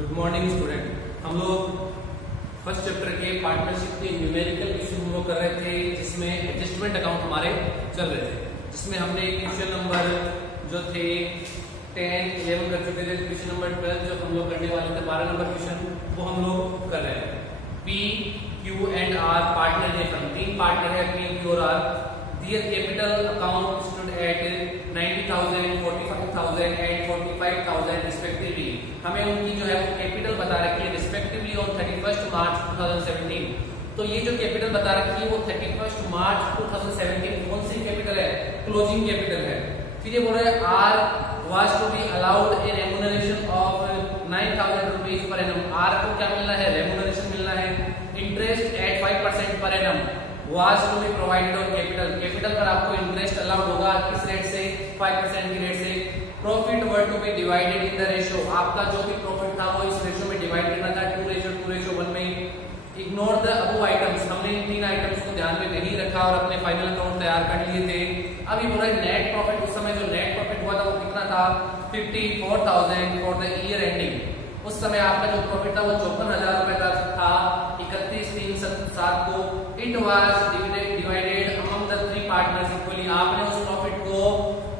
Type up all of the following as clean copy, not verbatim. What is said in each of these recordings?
Good morning student. हम लोग first chapter के पार्टनरशिप के न्यूमेरिकल इशू हम लोग कर रहे थे, जिसमें एडजस्टमेंट अकाउंट हमारे चल रहे थे, जिसमें हमने क्वेश्चन नंबर जो थे 10, 11 कर चुके थे। क्वेश्चन नंबर 12 जो हम लोग करने वाले थे 12 नंबर क्वेश्चन वो हम लोग कर रहे हैं। P, Q and R partner है, तीन पार्टनर है P, Q और R। Their capital account stood at 90,000, 45,000 and 45,000 respectively। हमें उनकी जो है वो कैपिटल बता रखी है रिस्पेक्टिवली ऑन 31 मार्च 2017। तो ये जो कैपिटल बता रखी है वो 31 मार्च 2017 कौन सी कैपिटल है? क्लोजिंग कैपिटल है। फिर ये बोल रहा है R was to be allowed a remuneration of 9,000 rupees per annum। R को क्या मिलना है? रेमुनरेशन मिलना है। इंटरेस्ट एट 5% पर annum was to be provided on capital। Capital पर आपको इंटरेस्ट अलाउड होगा किस रेट से? 5% की रेट से। Profit were to be divided in the ratio. आपका जो भी प्रॉफिट था वो इस रेशियो में डिवाइड करना था 2:1 में। Ignore the above items. हमने इन तीन आइटम्स को ध्यान में नहीं रखा और अपने फाइनल अकाउंट तैयार कर लिए थे। अभी बोला नेट प्रॉफिट, उस समय जो नेट प्रॉफिट हुआ था वो कितना था? 54,000 फॉर द ईयर एंडिंग। उस समय आपका जो प्रॉफिट था वो 54,000 रुपए था 31/3/7 को। It was divided among the three partners equally. आपने उस प्रॉफिट को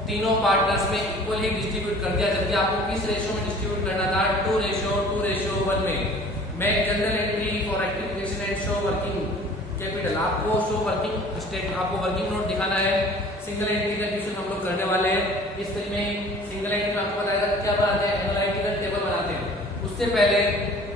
तीनों पार्टनर्स में इक्वली डिस्ट्रीब्यूट कर दिया, जबकि आपको किस रेशियो में डिस्ट्रीब्यूट करना था? 2:1 में। मैं general entry for activity and show working capital. आपको शो वर्किंग स्टेट, आपको वर्किंग नोट दिखाना है। सिंगल एंट्री का क्वेश्चन हम लोग करने वाले हैं। इस तरह में सिंगल एंट्री में आपको बताया क्या बनाते हैं? एनालिटिकल टेबल बनाते हैं। उससे पहले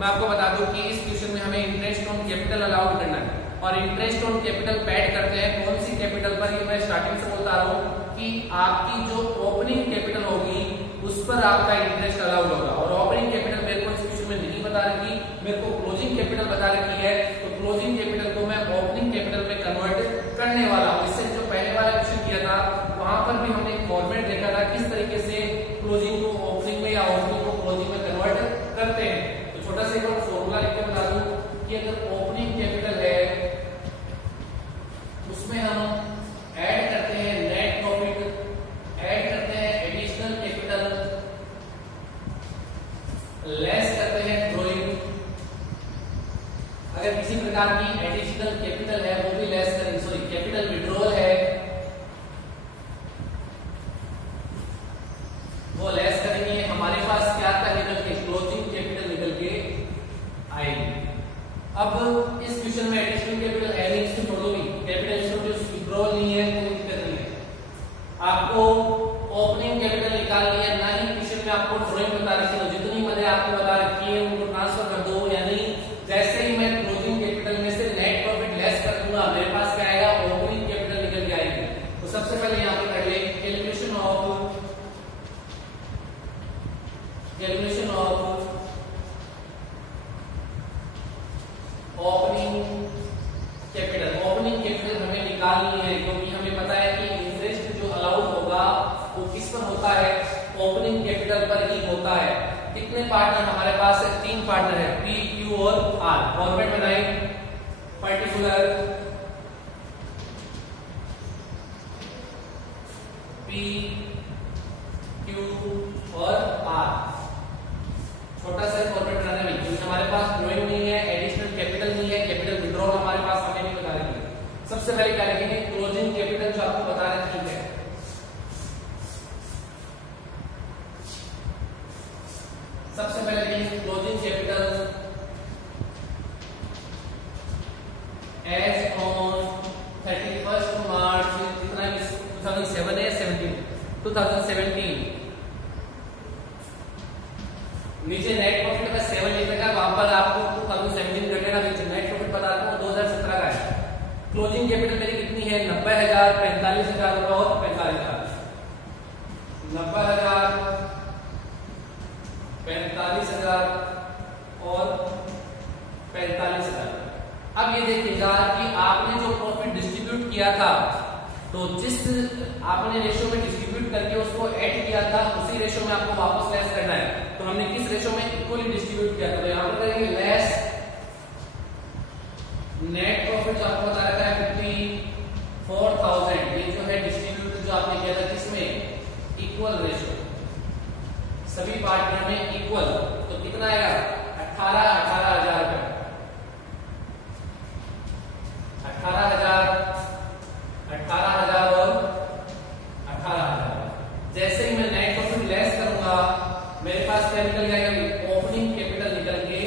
मैं आपको बता दूं कि इस क्वेश्चन में हमें इंटरेस्ट ऑन कैपिटल अलाउड करना है, और इंटरेस्ट ऑन कैपिटल पैड करते हैं कौन सी कैपिटल पर? ये मैं स्टार्टिंग से बोलता रहा हूँ कि आपकी जो ओपनिंग कैपिटल होगी उस पर आपका इंटरेस्ट अलाउड होगा। और ओपनिंग कैपिटल मेरे को इस क्वेश्चन में नहीं बता रखी, मेरे को क्लोजिंग कैपिटल बता रखी है। तो क्लोजिंग कैपिटल को मैं ओपनिंग कैपिटल में कन्वर्ट करने वाला हूँ। इससे जो पहले वाला क्वेश्चन किया था वहां पर भी हमने एक फॉर्मेट देखा था किस तरीके से क्लोजिंग को ओपनिंग में या ओपनिंग को क्लोजिंग में कन्वर्ट करते हैं। तो छोटा सा एक और फॉर्मूला लिख के बता दूं कि अगर ओपनिंग कैपिटल है उसमें हम ऐड करते हैं नेट प्रॉफिट, ऐड करते हैं एडिशनल कैपिटल, लेस करते हैं ड्रॉइंग। अगर किसी प्रकार की एडिशनल कैपिटल है वो भी लेस करेंगे, सॉरी कैपिटल विड्रॉल है वो लेस करेंगे। हमारे पास क्या था? निकल के क्लोजिंग कैपिटल निकल के आएगी। अब इस क्वेश्चन में एडिशनल कैपिटल है नहीं, इसको छोड़ दो भी, कैपिटल इसको जो विड्रॉल नहीं है कोई दिक्कत नहीं है। आपको ओपनिंग कैपिटल निकालनी है, ना ही क्वेश्चन में आपको ड्राइंग बता रखी है। जितनी मदद आपको बता रखी है उनको ट्रांसफर कर दो, यानी जैसे ही मैं क्लोजिंग कैपिटल में से नेट प्रॉफिट लेस कर दूंगा मेरे पास क्या आएगा? ओपनिंग कैपिटल निकल के आएगी। तो सबसे पहले यहाँ पे कर ले calculation of opening capital. Opening capital हमें निकालनी है क्योंकि हमें पता है कि इंटरेस्ट जो अलाउड होगा वो किस पर होता है? ओपनिंग कैपिटल पर ही होता है। कितने पार्टनर हमारे पास है? तीन पार्टनर है P, Q और R। फॉर्मेट बनाए पर्टिकुलर P, Q और R। छोटा सा फॉर्मेट बनाना है क्योंकि हमारे पास ड्राइंग नहीं है, एडिशनल कैपिटल नहीं है, कैपिटल विड्रॉल हमारे पास हमें नहीं बता रही है। सबसे पहले क्या लिखेंगे? क्लोजिंग कैपिटल जो आपको बता रखी है। सबसे पहले लिखेंगे क्लोजिंग कैपिटल एज ऑन 31 मार्च कितना? 2007 है 17 2017। नीचे नेट प्रॉफिट का 7 लिखेगा, वहां पर आपको 2017 कर लेना। नीचे नेट प्रॉफिट बता दूं 2017 का है। क्लोजिंग कैपिटल मेरी कितनी है? 90,000, 45,000 और 45,000। 90,000, 45,000 और 45,000। अब ये देखिएगा कि आपने जो प्रॉफिट डिस्ट्रीब्यूट किया था, तो जिस आपने रेशियो में डिस्ट्रीब्यूट करके उसको ऐड किया था उसी रेशियो में आपको वापस लेस करना है। तो हमने किस रेशियो में इक्वली डिस्ट्रीब्यूट किया था? तो यहां पर करेंगे लेस नेट प्रॉफिट जो आपको बता रखा है 54,000। ये जो है डिस्ट्रीब्यूट जो आपने किया था किसमें? इक्वल रेशियो सभी पार्टनर में इक्वल, तो कितना आएगा 18,000 रुपए, 18,000 और 18,000। जैसे ही मैं नेट प्रॉफिट लेस करूंगा मेरे पास क्या निकल जाएगा, ओपनिंग कैपिटल निकल के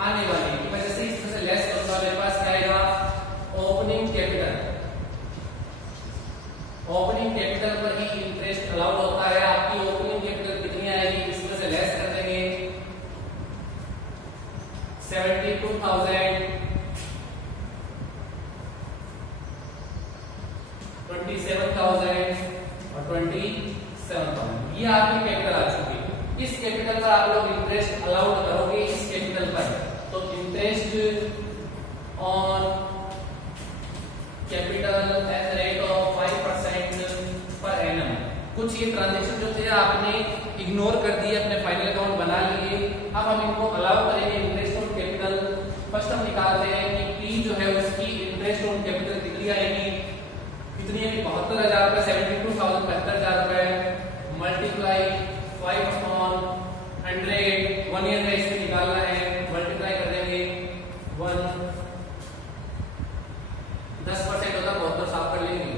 आने वाली है। मैं जैसे इसमें से लेस करूंगा मेरे पास क्या आएगा, ओपनिंग कैपिटल। ओपनिंग कैपिटल पर ही इंटरेस्ट अलाउड होता है। आपकी ओपनिंग कैपिटल कितनी आएगी, इसमें से लेस कर देंगे 72,000, 27,000 और 27,000। ये आपकी कैपिटल आ चुकी है। इस कैपिटल पर आप लोग इंटरेस्ट अलाउड करोगे, इस कैपिटल पर, तो interest on capital at rate of 5% per annum. कुछ ये ट्रांजेक्शन जो थे आपने इग्नोर कर दिए, अपने फाइनल अकाउंट बना लिए। अब हम इनको अलाउ करेंगे इंटरेस्ट ऑन कैपिटल। फर्स्ट हम निकालते हैं कि P जो है उसकी इंटरेस्ट ऑन कैपिटल कितनी आएगी, कितनी है 72,000 रुपए, 72,000 72,000 रुपए मल्टीप्लाई 5/100, 1 ईयर का इसमें निकालना है, मल्टीप्लाई कर देंगे 1, 10% होता बहुत तो साफ कर लेंगे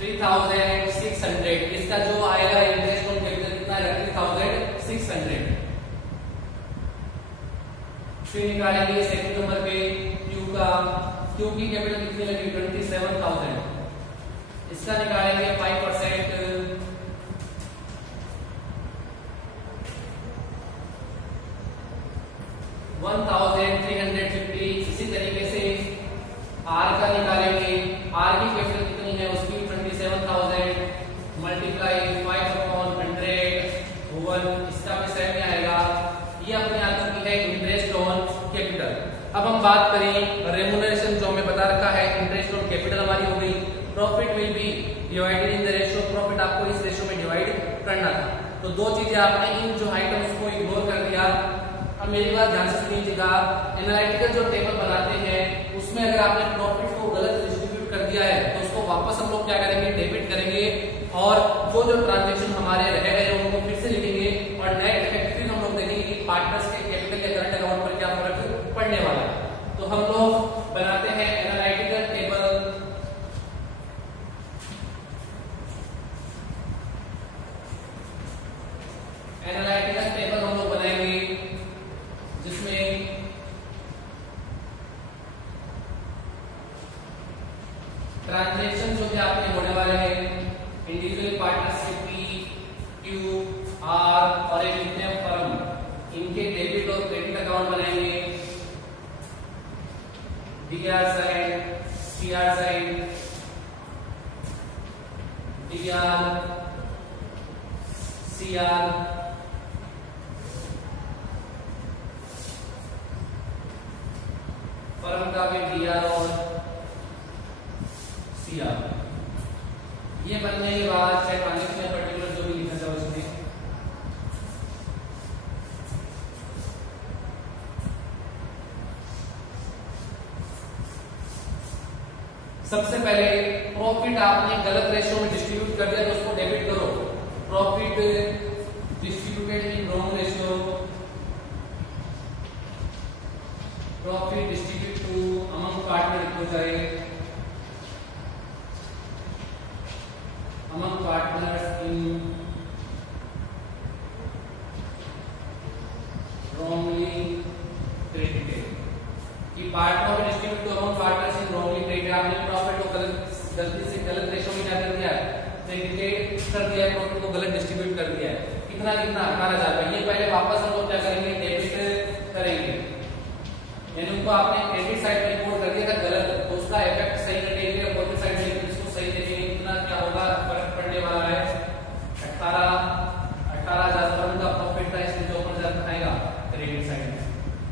3,600। इसका जो आएगा इंटरेस्ट ऑन कैपिटल कितना है 3,600। फिर निकालेंगे सेकंड नंबर पे Q का, Q की कैपिटल कितनी लगी 27,000। इसका निकालेंगे 5%, 1,350। इसी तरीके से R का निकालेंगे, R की कैपिटल कितनी है उसकी 27,000 मल्टीप्लाई 5/100, 1। इसका भी सेम आएगा। ये अपने आ चुकी है इंटरेस्ट ऑन कैपिटल। अब हम बात करें रेमुनरेशन, जो हमें बता रखा है इंटरेस्ट ऑन कैपिटल हमारी हो गई। Profit will be divided in the ratio, profit आपको इस रेशियो में डिवाइड करना था। तो दो चीजें आपने इन जो आइटम्स को इग्नोर कर दिया। अब मेरी बात ध्यान से सुनिएगा, एनालिटिकल जो टेबल बनाते हैं उसमें अगर आपने प्रॉफिट को गलत डिस्ट्रीब्यूट कर दिया है तो उसको वापस हम लोग क्या करेंगे, डेबिट करेंगे, और जो ट्रांजेक्शन हमारे रह गए उनको फिर से लिखेंगे, और नेट इफेक्ट फिर हम लोग देखेंगे कि पार्टनर्स के कैपिटल या करंट अकाउंट पर क्या फर्क पड़ने वाला है। तो हम लोग बनाते हैं एनालिटिकल टेबल। एनालिटिकल टेबल हम लोग बनाएंगे जिसमें ट्रांजेक्शन जो कि आपके होने वाले हैं individual partnership P, Q, R और एक लिखते हैं फर्म, इनके डेबिट और क्रेडिट अकाउंट बनाएंगे। DR side, CR side, DR, CR, firm का भी DR और CR। ये बनने के बाद चाहे ट्रांजेक्शन पर्टिकुलर जो भी लिखना चाहो उसमें सबसे पहले प्रॉफिट आपने गलत रेशियो में डिस्ट्रीब्यूट कर दिया तो उसको डेबिट करो। Profit distributed in wrong ratio, profit distribute to among partner हो जाए, among partners in wrongly credited, कि पार्टनर में distribute to among partners in wrongly credited. आपने प्रॉफिट को गलती से गलत रेशियो में क्या कर दिया है, क्रेडिटेड कर दिया है, प्रॉफिट को गलत डिस्ट्रीब्यूट कर दिया है। कितना कितना 18,000। ये पहले वापस हम लोग क्या करेंगे, डेबिट करेंगे। यानी उनको आपने क्रेडिट साइड में रिपोर्ट कर दिया था गलत, तो उसका इफेक्ट सही कटेगा, पॉजिटिव साइड में इसको सही देखेंगे। कितना क्या होगा, फर्क पड़ने वाला है 18,000 फर्म का प्रॉफिट था, इसमें जो ऊपर आएगा क्रेडिट साइड में।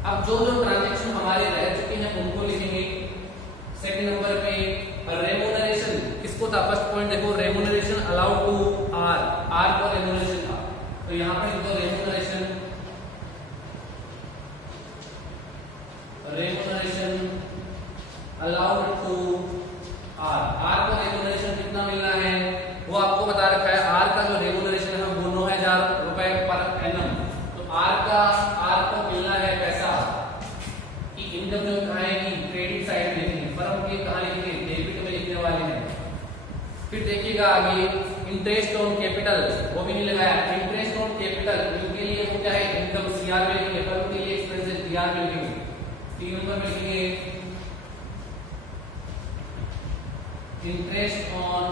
अब जो जो ट्रांजेक्शन हमारे रह चुके हैं उनको लिखेंगे। सेकंड नंबर पे रेमुनरेशन किसको था, फर्स्ट पॉइंट देखो, रेमुनरेशन अलाउड टू आर को रेमुनरेशन था, तो यहाँ पे लिखो रेमुनरेशन अलाउड टू आर को रेमुनरेशन कितना मिलना है वो आपको लिखेगा आगे इंटरेस्ट ऑन कैपिटल, वो भी नहीं लगाया। इंटरेस्ट ऑन कैपिटल इनके लिए वो क्या है, इनकम सीआर में लिखेंगे, फर्म के लिए एक्सपेंसेस डीआर में लिखेंगे। 3 नंबर में लिखेंगे इंटरेस्ट ऑन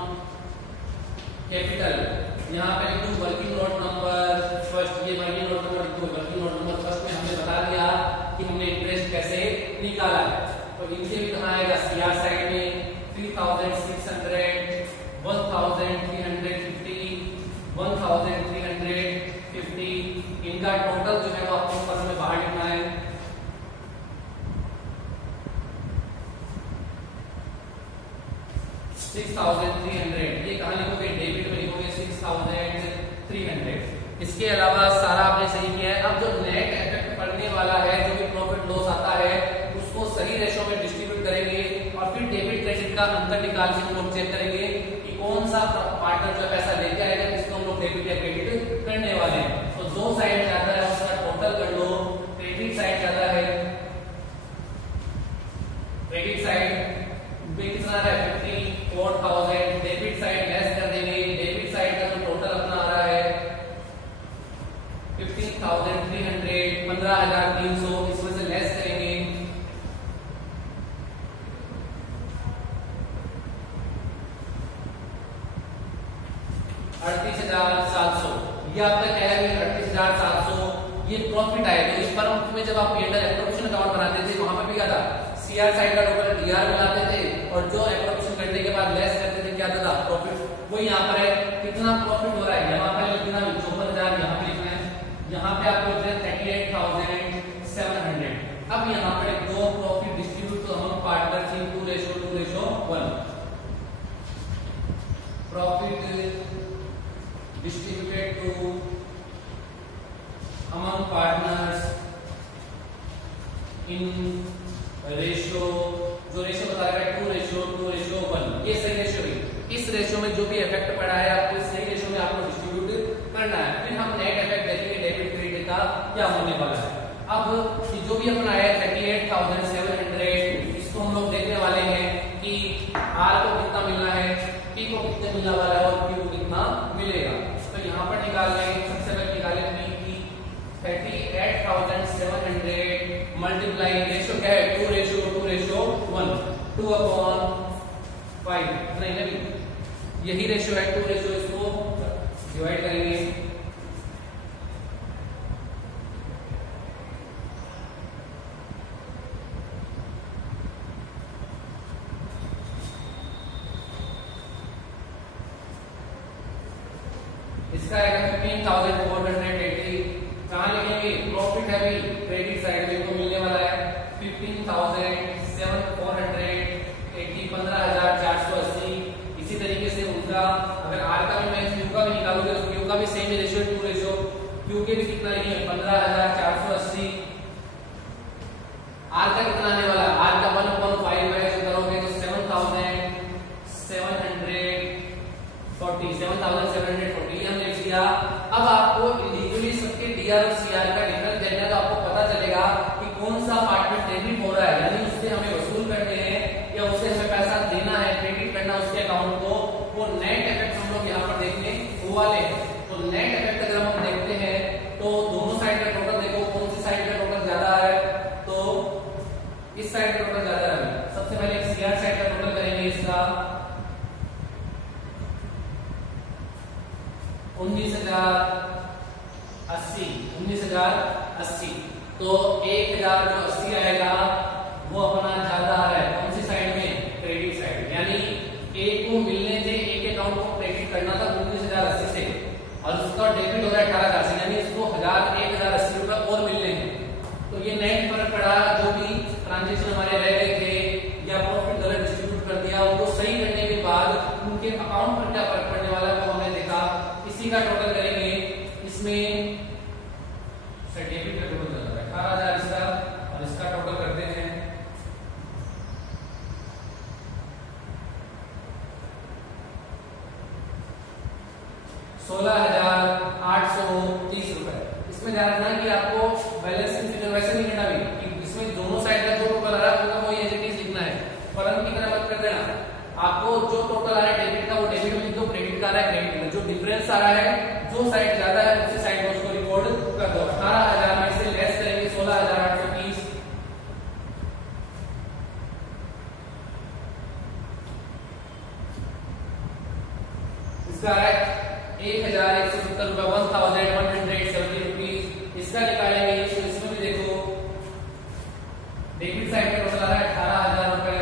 कैपिटल, यहाँ पे लिखूं वर्किंग नोट नंबर फर्स्ट, ये working note number 2, working note number first में हमने बता दिया कि हमने इंटरेस्ट कैसे निकाला है। तो इनके भी कहाँ आएगा, सीआर साइड में 3600, 1350, 1350, इनका टोटल जो है वो आपको ऊपर में बाहर लिखना है। ये कहाँ लिखोगे, डेबिट में लिखोगे 6300। इसके अलावा सारा आपने सही किया है। अब जो नेट इफेक्ट पड़ने वाला है, जो भी प्रॉफिट लॉस आता है, उसको सही रेशो में डिस्ट्रीब्यूट करेंगे और फिर डेबिट क्रेडिट का अंतर निकाल के हम लोग चेक करेंगे कि कौन सा पार्टनर जो पैसा लेके आएगा, जिसको हम लोग डेबिट या क्रेडिट करने वाले हैं। तो दो साइड ज्यादा है, उसका टोटल कर लो। क्रेडिट साइड ज्यादा है, क्रेडिट साइड कितना है 54,000, डेबिट साइड लेस कर देंगे। डेबिट साइड का जो टोटल अपना आ रहा है 15,300, 15,300, इसमें से लेस करेंगे 38,700। ये आपका क्या है, 38,700 ये प्रॉफिट आएगा। इस फर्म में जब आप P&L एप्रोप्रिएशन अकाउंट बनाते थे, वहां पे भी क्या था, सीआर साइड का टोटल डीआर बनाते थे और जो एप्रोप्रिएशन करने के बाद लेस करते थे क्या था प्रॉफिट। वो यहाँ पर है, कितना प्रॉफिट हो रहा है, यहाँ पे लिखना 54,000, यहाँ पे लिखना है, यहाँ पे आपको लिखना है 38,700। अब यहाँ पर दो प्रॉफिट डिस्ट्रीब्यूट, तो हम पार्टनर थी 2:1 profit distributed to among partners in ratio, जो रेशियो बता रहा है 2:1, ये सही रेशियो है। इस रेशियो में जो भी इफेक्ट पड़ा है आपको इस सही रेशियो में आपको डिस्ट्रीब्यूट करना है। फिर हम नेट इफेक्ट देखेंगे डेबिट क्रेडिट का क्या होने वाला है। अब जो भी अपना है 38,700, इसको हम लोग देखने वाले हैं कि आर को कितना मिलना है, पी को कितना मिलने वाला है और क्यू को कितना मिलेगा। तो यहाँ पर निकाल लेंगे, सबसे पहले निकालें पी की 38,700 मल्टीप्लाई रेशियो क्या है 2:1, 2/5 नहीं नहीं, यही रेशियो है 2:, इसको डिवाइड करेंगे 15,480। कहाँ लिखेंगे, प्रॉफिट है भी क्रेडिट साइड में को मिलने वाला है 15,480, 15,480। इसी तरीके से उनका अगर आर का भी मैं क्यू का भी निकालूंगा तो क्यू का भी सेम रेशियो 2:, क्यू के भी कितना लिखेंगे 15,480। आर का कितना आने वाला है, आर का 1/5 है, जो करोगे तो 7,740 हमने लिख दिया। अब आपको इंडिविजुअली सबके डीआर और सीआर का डिफरेंस देखना है, तो आपको पता चलेगा कि कौन सा पार्टनर डेबिट हो रहा है, यानी उससे हमें वसूल करने हैं या उससे हमें पैसा देना है, क्रेडिट करना उसके अकाउंट को। वो नेट इफेक्ट हम लोग यहाँ पर देखने वाले हैं। तो नेट इफेक्ट अगर हम देखते हैं तो दोनों साइड का टोटल देखो, कौन सी साइड का टोटल ज्यादा आ रहा है, तो इस साइड का टोटल ज्यादा आ रहा है। सबसे पहले सीआर साइड का टोटल करेंगे, इसका 19,080। तो 1,000 जो 80 आएगा वो अपना ज्यादा आ रहा है कौन सी साइड में, क्रेडिट साइड। यानी एक को मिलने थे, एक अकाउंट को क्रेडिट करना था 19,080 से और उसका डेबिट हो रहा है 18,000 से, यानी इसको 1,080 रुपए और मिलने हैं। तो ये नेट फर्क पड़ा, जो भी ट्रांजेक्शन हमारे रह गए थे या प्रॉफिट गलत डिस्ट्रीब्यूट कर दिया, उनको सही करने के बाद उनके अकाउंट पर क्या फर्क पड़ने वाला है वो हमने देखा। इसी का टोटल करेंगे, इसमें डेबिट का टोटल चल रहा है 18,000 इसका, और इसका टोटल करते हैं 16,830 रुपए। इसमें ध्यान रखना कि आपको बैलेंसिंग फिगर वैसे नहीं करना भी, कि इसमें दोनों साइड का जो टोटल आ रहा है उनका वो एज लिखना है, फर्क की तरह मत कर देना। आपको जो टोटल आ रहा है डेबिट का वो डेबिट में लिख दो, क्रेडिट रहा है क्रेडिट में, जो डिफरेंस आ रहा है, जो साइड ज्यादा है उसी साइड में उसको रिकॉर्ड कर दो। 18,000 में से लेस करेंगे 16,830, इसका है 1,170 रुपए, 1,170 रुपीज। इसका निकालेंगे, इसमें भी देखो डेबिट साइड में टोटल आ रहा है 18,000 रुपए,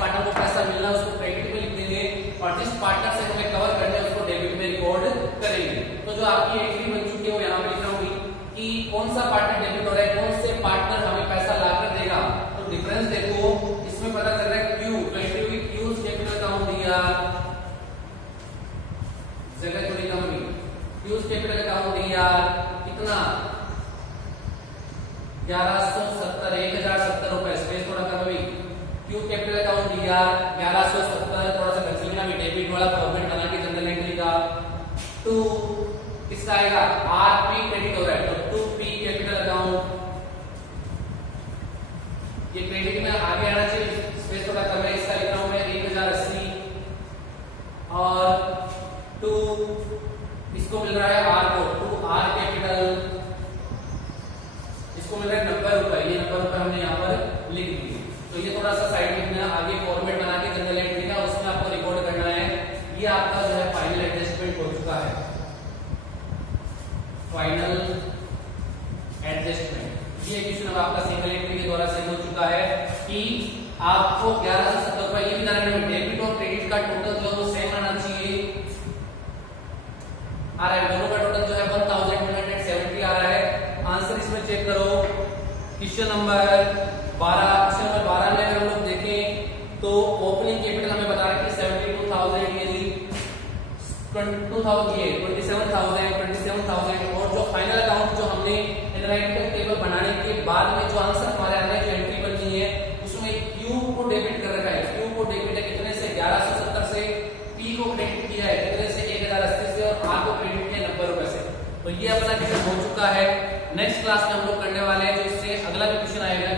पार्टनर को पैसा मिलना है उसको क्रेडिट में लिख देंगे, और जिस पार्टनर से हमें कवर करना है उसको डेबिट में रिकॉर्ड करेंगे। तो जो आपकी एंट्री बन चुकी है वो यहाँ पे लिख रहा हूँ कि कौन सा पार्टनर डेबिट हो रहा है, कौन से पार्टनर हमें पैसा लाकर देगा। तो डिफरेंस देखो, इसमें पता चल रहा है क्यू, क्यूज कैपिटल अकाउंट दिया, जगह थोड़ी कम हुई, क्यूज कैपिटल अकाउंट दिया कितना 1170, 1,070 रुपए, स्पेस थोड़ा कम हुई। क्यू कैपिटल अकाउंट दिया 1170, थोड़ा सा कंसीडर में डेबिट वाला फॉर्मेट बना के जनरल एंट्री का। टू किसका आएगा, आरपी क्रेडिट हो रहा है, तो 2P कैपिटल अकाउंट, ये क्रेडिट में आगे आना चाहिए, स्पेस थोड़ा कम है, इसका लिख रहा हूं मैं 1,080, और 2 इसको मिल रहा है आर को, 2R कैपिटल, इसको मिल रहा है 90 रुपए, ये 90 रुपए हमने यहाँ पर लिख दिए। तो ये थोड़ा सा साइड में आगे फॉर्मेट बना के जनरल एंट्री का उसमें आपको रिकॉर्ड करना है। ये आपका जो है फाइनल एडजस्टमेंट हो चुका है, फाइनल एडजस्टमेंट। ये क्वेश्चन अब आपका सिंगल एंट्री के द्वारा सेट हो चुका है कि आपको 1170 रुपए, ये भी जानना है डेबिट और क्रेडिट का टोटल जो है सेम आना चाहिए, आ रहा है दोनों का टोटल जो है 1,170 आ रहा है। आंसर इसमें चेक करो, क्वेश्चन नंबर 12 में अगर हम लोग देखें तो ओपनिंग कैपिटल हमें बता रहा है कि 72,000 यानी 27,000 और जो फाइनल अकाउंट जो हमने एनालिटिकल टेबल बनाने के बाद में जो आंसर हमारे आ रहा है, जो एंट्री बननी है उसमें क्यू को डेबिट कर रखा है, क्यू को डेबिट है कितने से 1170 से, पी को क्रेडिट किया है कितने से 1,080 से, और आर को क्रेडिट किया 90 रुपए से। तो ये अपना क्वेश्चन हो चुका है। नेक्स्ट क्लास में हम लोग करने वाले हैं जो इससे अगला क्वेश्चन आएगा